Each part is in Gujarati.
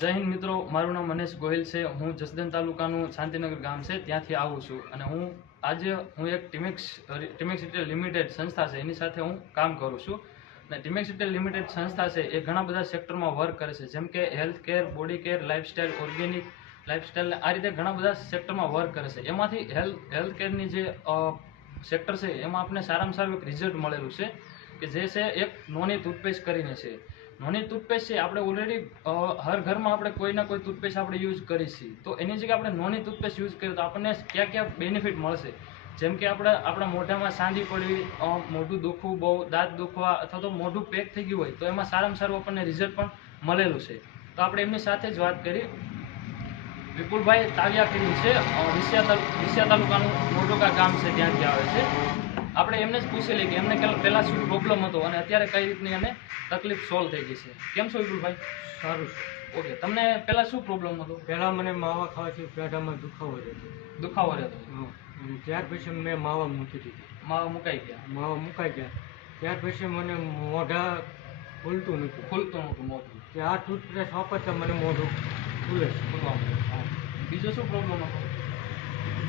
જય હિન્દ મિત્રો, મારું નામ મનેશ ગોહિલ છે. હું જસદન તાલુકાનું શાંતિનગર ગામ છે, ત્યાંથી આવું છું. અને હું આજે હું એક ટીમેક્સ ટીમેક્સ રિટેલ લિમિટેડ સંસ્થા છે. એની સાથે હું કામ કરું છું. અને ટીમેક્સ રિટેલ લિમિટેડ સંસ્થા છે એ ઘણા બધા સેક્ટરમાં વર્ક કરે છે. જેમ કે health care body care lifestyle organic lifestyle આ રીતે ઘણા બધા સેક્ટરમાં વર્ક કરે છે. એમાંથી હેલ્થ હેલ્થ કેરની જે સેક્ટર છે, એમાં આપણે સારામાં સારું એક રિઝલ્ટ મળેલું છે. કે જે છે એક નોની ટૂથપેસ્ટ કરીને છે. નોની ટૂથપેસ્ટ છે, આપણે ઓલરેડી હર ઘરમાં આપણે કોઈ ના કોઈ ટૂથપેસ્ટ આપણે યુઝ કરી છીએ તો એની જગ્યાએ આપણે નોની ટૂથપેસ્ટ યુઝ કરીએ તો આપણને ક્યાં ક્યાં બેનિફિટ મળશે? જેમ કે આપણે, આપણા મોઢામાં સાંધી પડવી મોઢું દુખવું બહુ, દાંત દુખવા અથવા તો મોઢું પેક થઈ ગયું હોય, તો એમાં સારામાં સારું આપણને રિઝલ્ટ પણ મળેલું છે. તો આપણે એમની સાથે જ વાત કરી. વિપુલભાઈ તાવિયા કર્યું છે વિસ્યા તાલુકાનું મોટોકા ગામ છે ત્યાંથી આવે છે. આપણે એમને જ પૂછી લઈએ કે એમને પહેલાં પહેલા શું પ્રોબ્લેમ હતો અને અત્યારે કઈ રીતની એને તકલીફ સોલ્વ થઈ ગઈ છે. કેમ છો વિપુલભાઈ? સારું ઓકે તમને પહેલાં શું પ્રોબ્લેમ હતો? પહેલાં મને માવા ખાવાથી પેઢામાં દુખાવો રહેતો દુખાવો રહેતો. ત્યાર પછી મેં માવા મૂકી દીધી. માવા મુકાઈ ગયા? માવા મુકાઈ ગયા. ત્યાર પછી મને મોઢા ખુલતું નહોતું. ખુલતું નહોતું મોઢું. કે આ ટૂથબ્રશ વાપરતા મને મોઢું ખુલે. ખુલવા બીજો શું પ્રોબ્લેમ હતો?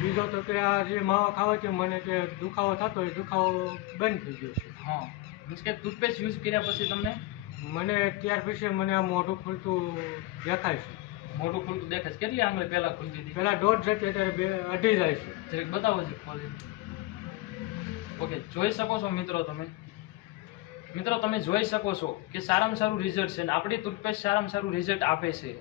બીજો તો કે આ જે માવા ખાવાથી મને કે દુખાવો થતો હોય દુખાવો બંધ થઈ ગયો છે. હા. મીન્સ કે ટૂથપેસ્ટ યુઝ કર્યા પછી તમને? મને ત્યાર પછી મને આ મોઢું ખુલતું દેખાય છે. મોઢું ખુલતું દેખાય છે. કેટલી આંગળી પહેલા ખુલતી હતી? પહેલાં દોઢ જતી અત્યારે બે અઢી જાય છે. જરીક બતાવો છે ખોલી ઓકે જોઈ શકો છો મિત્રો તમે? મિત્રો તમે જોઈ શકો છો કે સારામાં સારું રિઝલ્ટ છે અને આપણી ટૂથપેસ્ટ સારામાં સારું રિઝલ્ટ આપે છે.